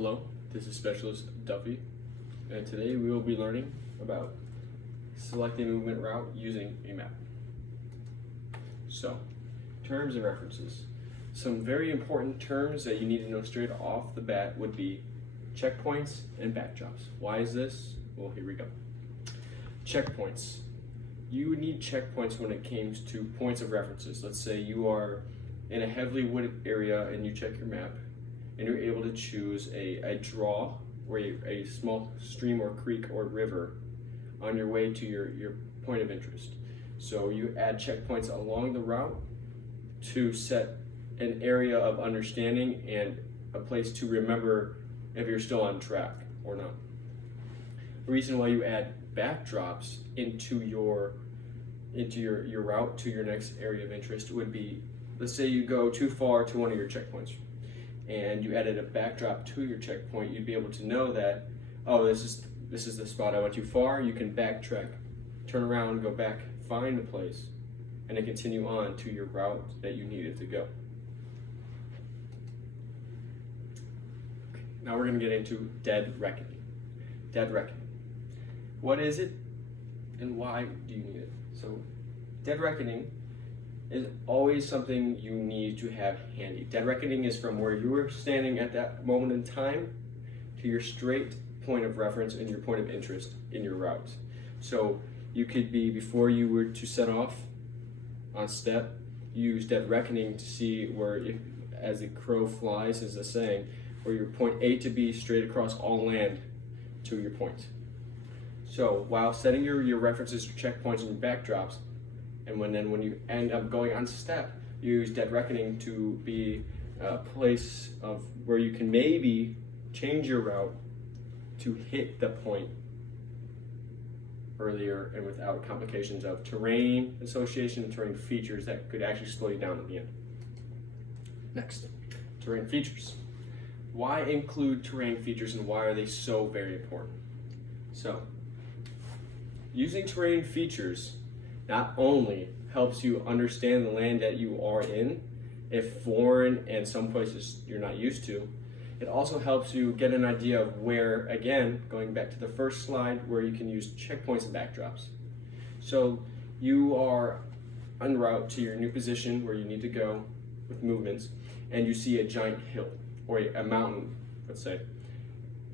Hello, this is Specialist Duffy, and today we will be learning about selecting a movement route using a map. So, terms and references. Some very important terms that you need to know straight off the bat would be checkpoints and backdrops. Why is this? Well, here we go. Checkpoints. You would need checkpoints when it comes to points of references. Let's say you are in a heavily wooded area and you check your map and you're able to choose a draw or a small stream or creek or river on your way to your point of interest. So you add checkpoints along the route to set an area of understanding and a place to remember if you're still on track or not. The reason why you add backdrops into your route to your next area of interest would be, let's say you go too far to one of your checkpoints and you added a backdrop to your checkpoint, you'd be able to know that, oh, this is the spot I went too far. You can backtrack, turn around, go back, find the place, and then continue on to your route that you needed to go. Now we're going to get into dead reckoning. Dead reckoning. What is it and why do you need it? So, dead reckoning is always something you need to have handy. Dead reckoning is from where you were standing at that moment in time to your straight point of reference and your point of interest in your route. So you could be, before you were to set off on step, use dead reckoning to see where, if, as the crow flies is the saying, where your point A to B straight across all land to your point. So while setting your references, your checkpoints, and your backdrops, and when you end up going on step, use dead reckoning to be a place of where you can maybe change your route to hit the point earlier and without complications of terrain association and terrain features that could actually slow you down at the end. Next, terrain features. Why include terrain features and why are they so very important? So, using terrain features not only helps you understand the land that you are in, if foreign and some places you're not used to, it also helps you get an idea of where, again, going back to the first slide, where you can use checkpoints and backdrops. So you are en route to your new position where you need to go with movements, and you see a giant hill or a mountain, let's say,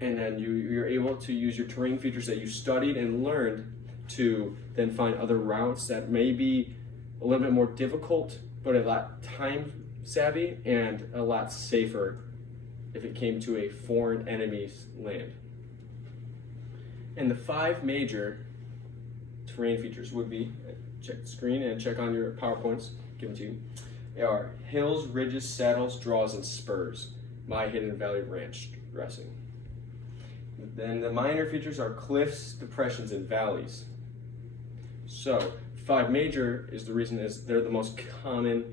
and then you're able to use your terrain features that you studied and learned to then find other routes that may be a little bit more difficult, but a lot time savvy and a lot safer if it came to a foreign enemy's land. And the 5 major terrain features would be, check the screen and check on your PowerPoints given to you. They are hills, ridges, saddles, draws, and spurs. My Hidden Valley Ranch dressing. Then the minor features are cliffs, depressions, and valleys. So 5 major is the reason is they're the most common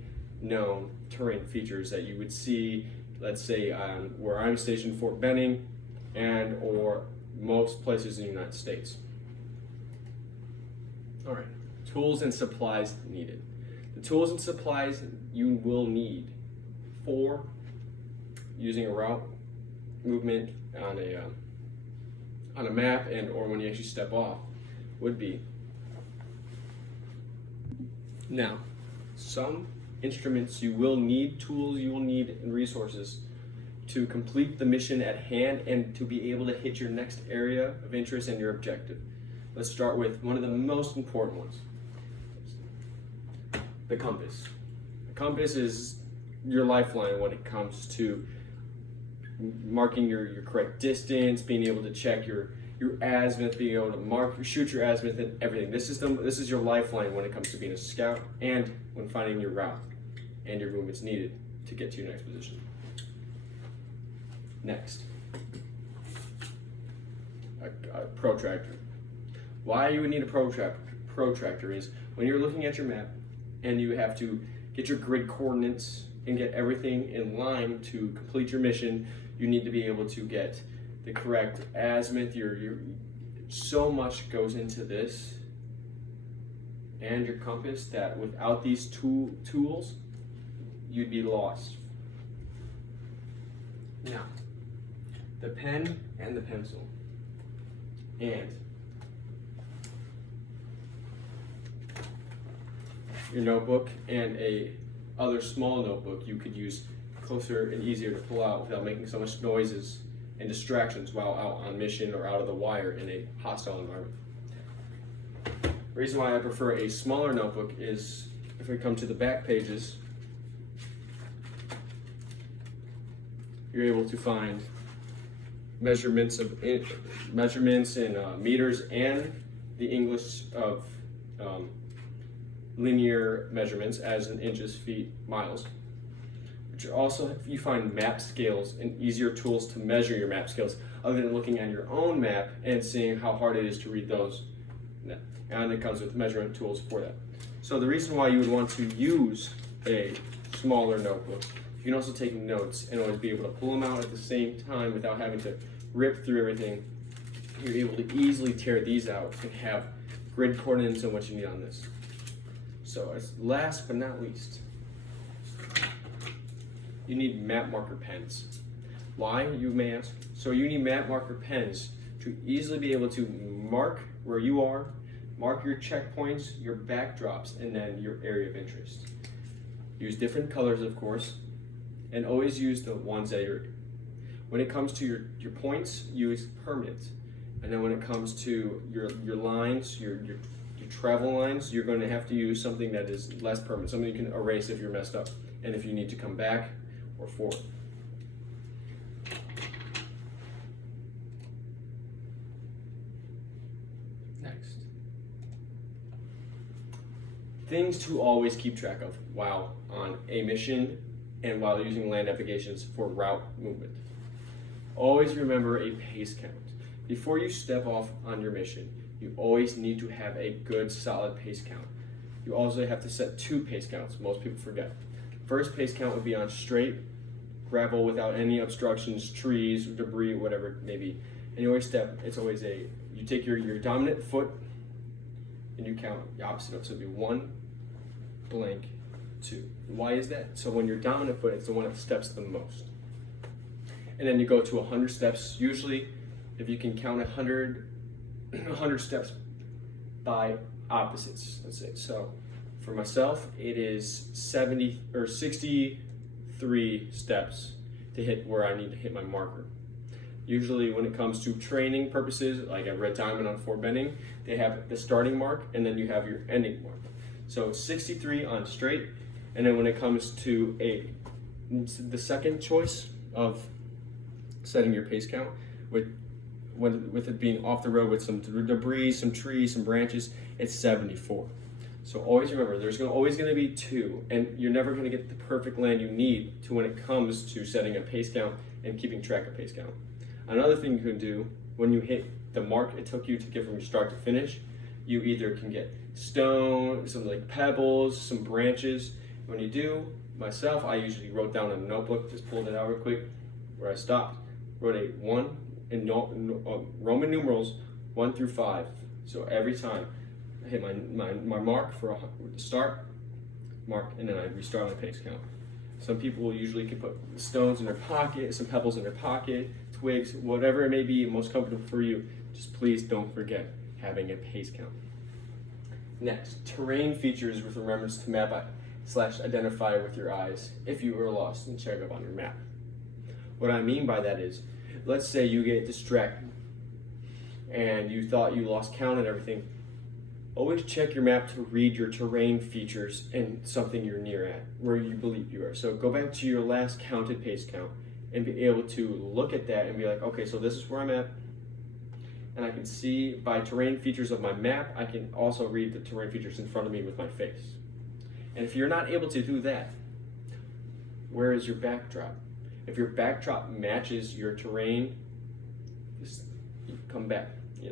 known terrain features that you would see, let's say where I'm stationed, Fort Benning, and or most places in the United States. All right, tools and supplies needed. The tools and supplies you will need for using a route movement on a map and or when you actually step off would be, now, some instruments you will need, tools you will need, and resources to complete the mission at hand and to be able to hit your next area of interest and your objective. Let's start with one of the most important ones, the compass. The compass is your lifeline when it comes to marking your correct distance, being able to check your azimuth, being able to shoot your azimuth and everything. This is your lifeline when it comes to being a scout and when finding your route and your movements needed to get to your next position. Next, a protractor. Why you would need a protractor is when you're looking at your map and you have to get your grid coordinates and get everything in line to complete your mission, you need to be able to get the correct azimuth. So much goes into this and your compass that without these tools, you'd be lost. Now, the pen and the pencil. And your notebook and a other small notebook you could use closer and easier to pull out without making so much noises and distractions while out on mission or out of the wire in a hostile environment. The reason why I prefer a smaller notebook is if we come to the back pages, you're able to find measurements in meters and the English of linear measurements as in inches, feet, miles. Which also, you find map scales and easier tools to measure your map scales other than looking at your own map and seeing how hard it is to read those. And it comes with measurement tools for that. So the reason why you would want to use a smaller notebook, you can also take notes and always be able to pull them out at the same time without having to rip through everything. You're able to easily tear these out and have grid coordinates on what you need on this. So as last but not least, you need map marker pens. Why, you may ask? So you need map marker pens to easily be able to mark where you are, mark your checkpoints, your backdrops, and then your area of interest. Use different colors, of course, and always use the ones that you're. When it comes to your points, use permanent. And then when it comes to your lines, your travel lines, you're going to have to use something that is less permanent, something you can erase if you're messed up, and if you need to come back or forward. Next. Things to always keep track of while on a mission and while using land navigations for route movement. Always remember a pace count. Before you step off on your mission, you always need to have a good solid pace count. You also have to set 2 pace counts, most people forget. First pace count would be on straight gravel without any obstructions, trees, debris, whatever it may be. And you always it's always you take your dominant foot and you count the opposite of, so it'd be 1, blank, 2. Why is that? So when your dominant foot is the one that steps the most. And then you go to 100 steps. Usually, if you can count 100 steps by opposites, let's say. So for myself, it is 70 or 63 steps to hit where I need to hit my marker. Usually when it comes to training purposes, like at Red Diamond on Fort Benning, they have the starting mark and then you have your ending mark. So 63 on straight, and then when it comes to the second choice of setting your pace count, with it being off the road with some debris, some trees, some branches, it's 74. So always remember, there's always going to be 2, and you're never going to get the perfect land you need to when it comes to setting a pace count and keeping track of pace count. Another thing you can do when you hit the mark it took you to get from your start to finish, you either can get stone, some like pebbles, some branches. When you do, myself, I usually wrote down in a notebook, just pulled it out real quick, where I stopped, wrote a 1 in Roman numerals 1 through 5. So every time I hit my mark for the start, mark, and then I restart my pace count. Some people will usually can put stones in their pocket, some pebbles in their pocket, twigs, whatever it may be most comfortable for you. Just please don't forget having a pace count. Next, terrain features with reference to map / identify with your eyes if you are lost and check up on your map. What I mean by that is, let's say you get distracted and you thought you lost count and everything. Always check your map to read your terrain features and something you're near at, where you believe you are. So go back to your last counted pace count and be able to look at that and be like, okay, so this is where I'm at. And I can see by terrain features of my map, I can also read the terrain features in front of me with my face. And if you're not able to do that, where is your backdrop? If your backdrop matches your terrain, just come back.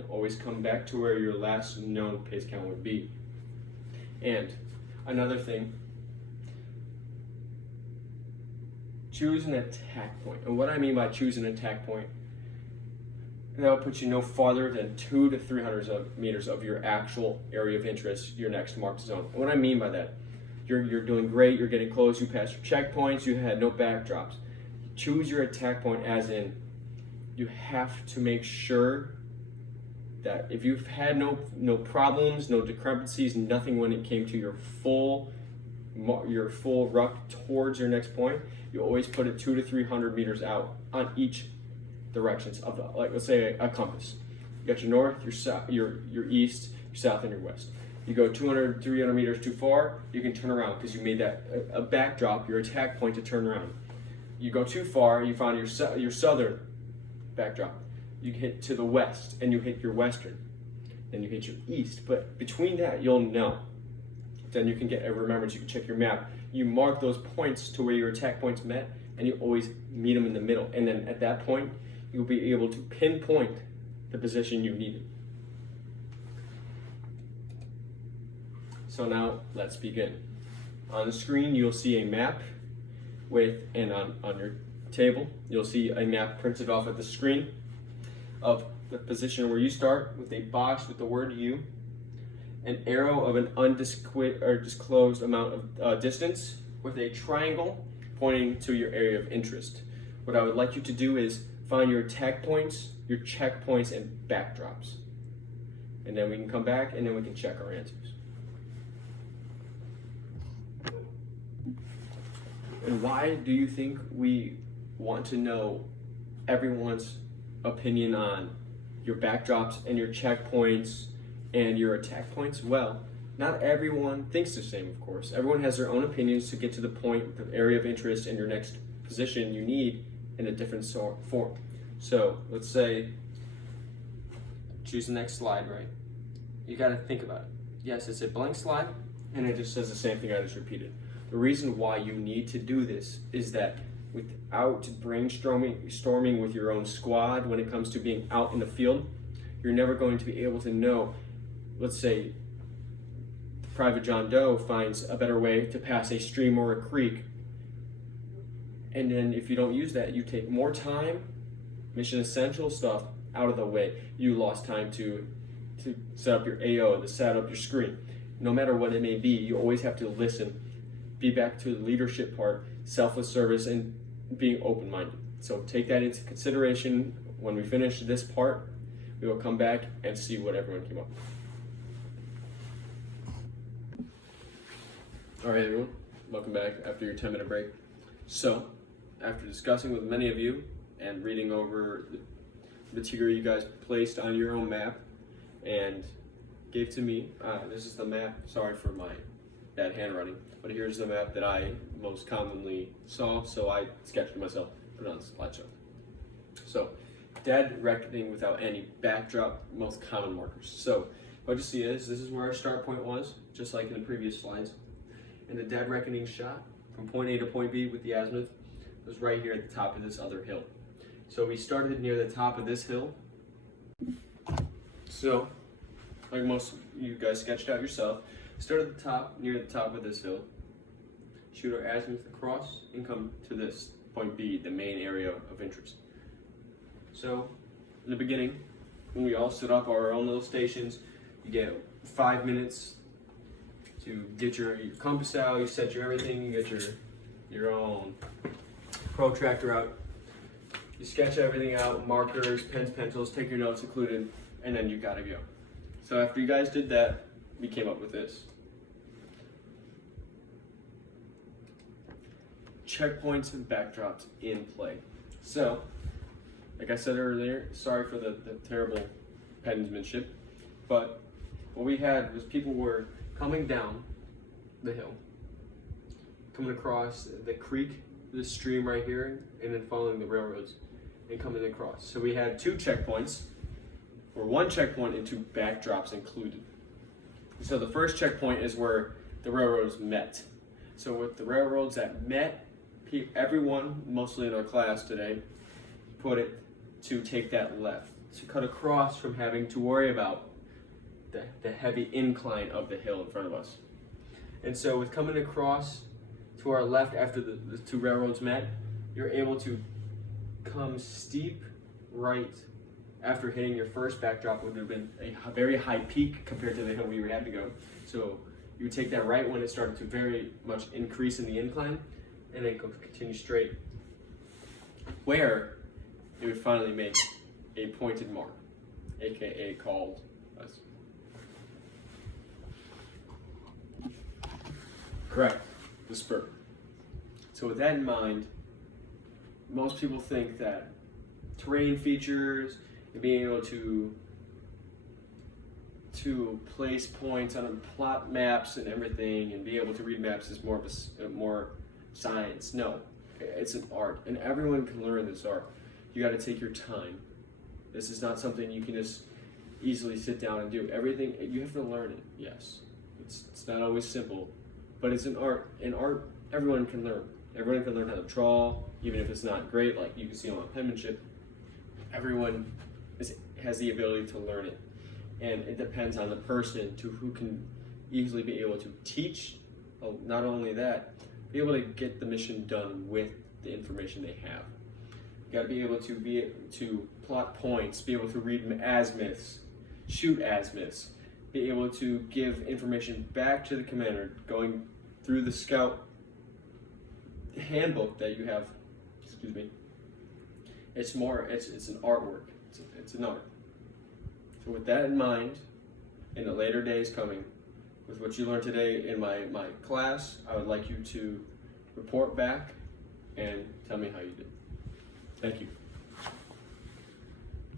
Always come back to where your last known pace count would be. And another thing, choose an attack point. And what I mean by choose an attack point, that will put you no farther than 200 to 300 meters of your actual area of interest, your next marked zone. And what I mean by that, you're doing great, you're getting close, you passed your checkpoints, you had no backdrops. Choose your attack point as in, you have to make sure that if you've had no problems, no discrepancies, nothing when it came to your full ruck towards your next point, you always put it 200 to 300 meters out on each directions of the, like, let's say a compass. You got your north, your south, your east, your south, and your west. You go 200, 300 meters too far, you can turn around because you made that a backdrop, your attack point to turn around. You go too far, you found your southern backdrop. You hit to the west and you hit your western. Then you hit your east. But between that, you'll know. Then you can remember, you can check your map. You mark those points to where your attack points met, and you always meet them in the middle. And then at that point, you'll be able to pinpoint the position you needed. So now let's begin. On the screen, you'll see a map and on your table, you'll see a map printed off at the screen of the position where you start, with a box with the word U, an arrow of an undisclosed amount of distance, with a triangle pointing to your area of interest. What I would like you to do is find your attack points, your checkpoints, and backdrops. And then we can come back and then we can check our answers. And why do you think we want to know everyone's opinion on your backdrops and your checkpoints and your attack points? Well, not everyone thinks the same, of course. Everyone has their own opinions to get to the point, the area of interest, and your next position you need in a different form. So let's say, choose the next slide, right? You gotta think about it. Yes, it's a blank slide, and it just says the same thing I just repeated. The reason why you need to do this is that without brainstorming with your own squad when it comes to being out in the field, you're never going to be able to know. Let's say Private John Doe finds a better way to pass a stream or a creek, and then if you don't use that, you take more time, mission essential stuff out of the way. You lost time to set up your AO, to set up your screen. No matter what it may be, you always have to listen. Be back to the leadership part, selfless service, and being open-minded. So take that into consideration. When we finish this part, we will come back and see what everyone came up with. All right, everyone, welcome back after your 10-minute break. So, after discussing with many of you and reading over the material you guys placed on your own map and gave to me, this is the map. Sorry for my bad handwriting, but here's the map that I most commonly saw, so I sketched it myself, put it on the slideshow. So, dead reckoning without any backdrop, most common markers. So, what you see is, this is where our start point was, just like in the previous slides. And the dead reckoning shot from point A to point B with the azimuth was right here at the top of this other hill. So we started near the top of this hill. So, like most you guys sketched out yourself, start at the top, near the top of this hill, shoot our azimuth across, and come to this point B, the main area of interest. So, in the beginning, when we all stood up our own little stations, you get 5 minutes to get your compass out, you set your everything, you get your own protractor out, you sketch everything out, markers, pens, pencils, take your notes included, and then you gotta go. So after you guys did that, we came up with this. Checkpoints and backdrops in play. So, like I said earlier, sorry for the terrible penmanship, but what we had was people were coming down the hill, coming across the creek, this stream right here, and then following the railroads and coming across. So we had 2 checkpoints, or 1 checkpoint and 2 backdrops included. So the first checkpoint is where the railroads met. So with the railroads that met, everyone, mostly in our class today, put it to take that left, to cut across from having to worry about the heavy incline of the hill in front of us. And so with coming across to our left after the 2 railroads met, you're able to come steep right after hitting your first backdrop. Would have been a very high peak compared to the hill we had to go. So you would take that right when it started to very much increase in the incline, and then continue straight. Where it would finally make a pointed mark, aka called Correct. the spur. So with that in mind, most people think that terrain features and being able to place points on plot maps and everything and be able to read maps is more of more science. No, it's an art, and everyone can learn this art. You got to take your time. This is not something you can just easily sit down and do. Everything you have to learn it. Yes, it's not always simple, but it's an art. In art, everyone can learn. Everyone can learn how to draw, even if it's not great, like you can see on my penmanship. Everyone has the ability to learn it, and it depends on the person to who can easily be able to teach. Not only that, be able to get the mission done with the information they have. You got to be able to plot points, be able to read azimuths, shoot azimuths, be able to give information back to the commander, going through the scout handbook that you have. Excuse me. It's an artwork. It's an art. So with that in mind, in the later days coming, with what you learned today in my class, I would like you to report back and tell me how you did. Thank you.